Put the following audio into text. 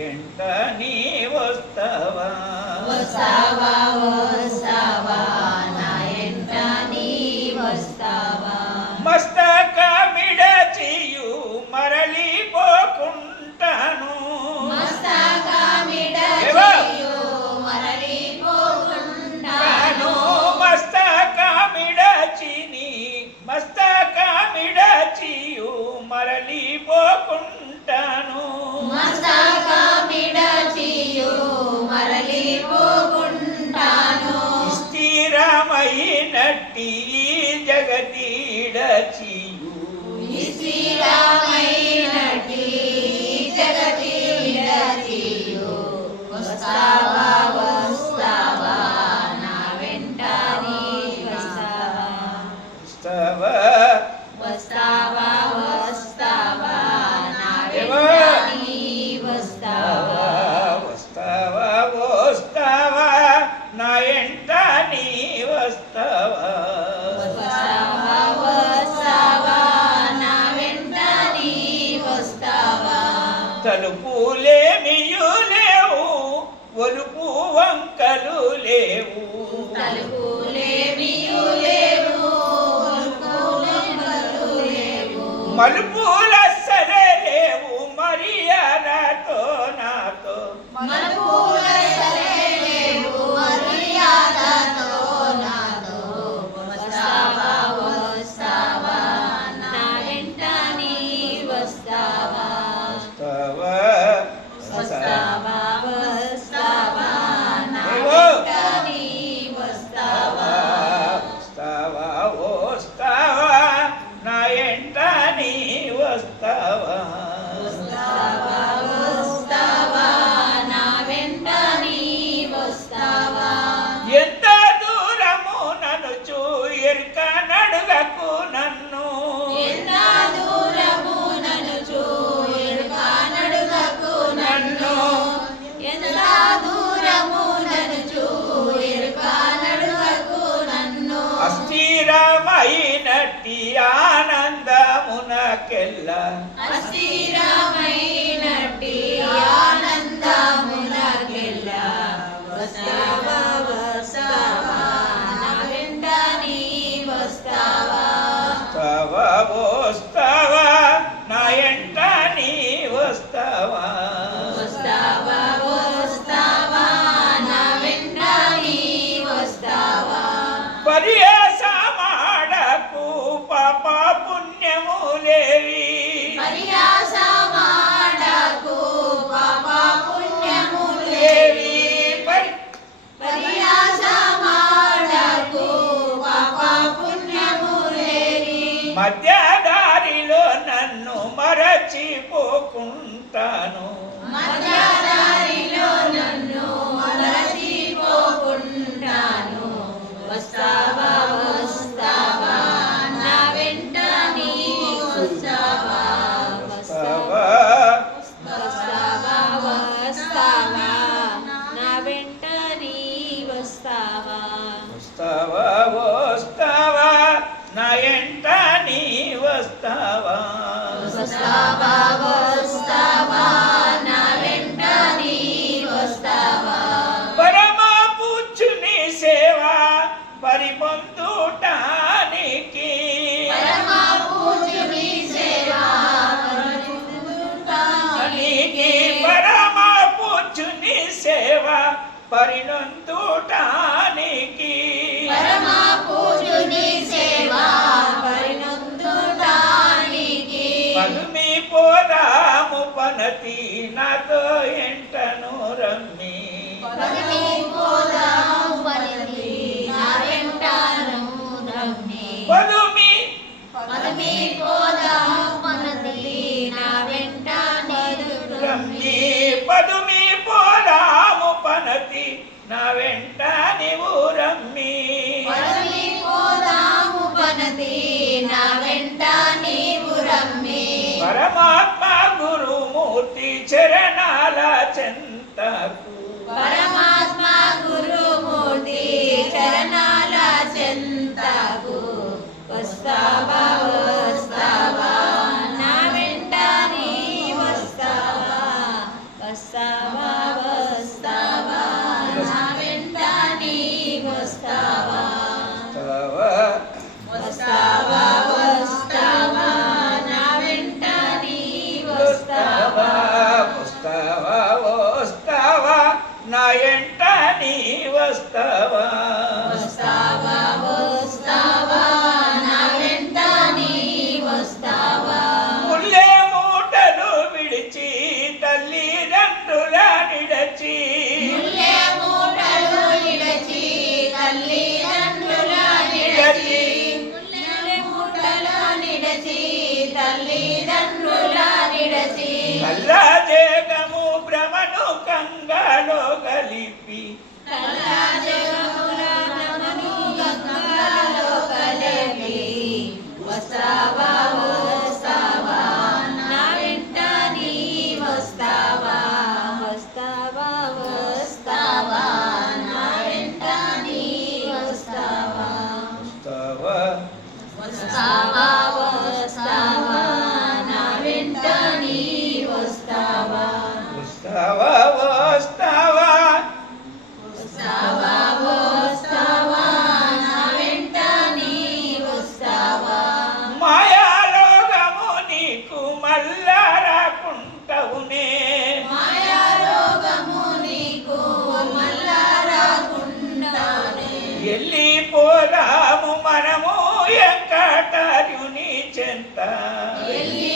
ఎంట నీ వస్తావా వస్తావా వస్తావా నా ఎంట నీ వస్తావా మస్తక మిడచియు మరలిపోకుంటాను మస్తక మిడచియు మరలిపోకుంటాను మస్తక మిడచిని మస్తక మిడచియు మరలిపోకుంటాను మస్తక మిడచియు మరలిపోకుంటాను స్థిరమైనట్టి జగతిడచియు స్థిరమైనట్టి జగతిడచియు వస్తావా వస్తావా నా వెంట నీ వస్తావా వస్తావా వస్తావా వస్తావా నా వెంట నీ వస్తావా వస్తావా వస్తావా నా ఎంట నీ వస్తావా వస్తావా వస్తావా నా వెంట నీ వస్తావా తలుపులేమియు లేవు ఒలుపు వంకలు లేవు తలుపులేమియు లేవు ఒలుపులంబలు లేవు మలుపులస్సలే లేవు మర్యాదతో నాతో మలుపులస్సలే లేవు మర్యాదతో నాతో వస్తావా వస్తావా నా వెంట నీ వస్తావా వస్తావా వస్తావా వస్తావా నా వెంట నీ వస్తావా వస్తావా వస్తావా నా ఎంట నీ వస్తావా వస్తావా వస్తావా నా వెంట నీ వస్తావా ఎంత దూరము నన్ను చూయర్క నడుగకు నన్ను ఎంత దూరము నన్ను చూయరుగా నడుగకు నన్ను ఎంత దూరము నన్ను చూయరుగా నడుగకు నన్ను అస్థిరమైనట్టి ఆనందమునకెల్ల అస్థిరమైనట్టి ఆనందమునకెల్ల వస్తావా వస్తావా నా వెంట నీ వస్తావా వస్తావా వస్తావా నా ఎంట నీ వస్తావా వస్తావా వస్తావా నా వెంట నీ వస్తావా పర్యాసమాడకు పాప పుణ్యములేవి పర్యాసమాడకు పాప పుణ్యములేవి లేవి పర్యాసమాడకు పాప పుణ్యములేవి మధ్యదారిలో నన్ను మరచిపోకుంటాను మధ్యదారిలో నన్ను మరచిపోకుంటాను వస్తావా వస్తావా నా వెంట నీ వస్తావా వస్తావా వస్తావా వస్తావా నా వెంట నీ వస్తావా వస్తావా వస్తావా నా ఎంట నీ వస్తావా వస్తావా వస్తావా నా వెంట నీ వస్తావా పరమ పూజుని సేవ పరిపొందుటానికి పరమ పూజుని సేవ పరిపొందుటానికి పరమ పూజుని సేవ పరిణొందుటానికి పరమ పూజుని సేవ పరిణొందుటానికి పదుమి పోదాము పనతి నాతో ఎంటను రమ్మి పదవి పోదాము పదవి నా వెంటను రమ్మి పదుమి పదవి పోదాము పదవి నా వెంట రమ్మి రమ్మి పదుమి పోదాము పనతి నా వెంట నీవు రమ్మి పదవి పోదాము పనతి నా వెంట నీవు రమ్మి పరమాత్మ గురుమూర్తి చరణాల చెంతకు పరమాత్మ గురుమూర్తి చరణాల చెంతకు వస్తావా వస్తావా నా వెంట నీ వస్తావా వస్తావా వస్తావా వస్తావా వస్తావా నా వెంట నీ వస్తావా ముల్లే మూటలు విడిచి తల్లిదండ్రుల నిడచి ముల్లె మూటలు నిడచి తల్లిదండ్రుల నిడచి ముల్లె మూటలు నిడచి తల్లిదండ్రుల నిడచి కల్లా జగము భ్రమను కంగాలో కలిపి కల్లా జగముల భ్రమను గంగాలో కలిపి వస్తావా వస్తావా నా వెంట నీ వస్తావా వస్తావా వస్తావా నా వెంట నీ వస్తావా వస్తావా వస్తావా వస్తావా నా వెంట నీ వస్తావా వస్తావా వస్తావా వస్తావా వస్తావా నా వెంట నీ వస్తావా మాయాలోగము నీకు మళ్ళా రాకుంటవునే మాయారోగము నీకు మళ్ళా రాకుండానే వెళ్ళిపోదాము మనము ఎంకటార్యుని చెంత వెళ్ళి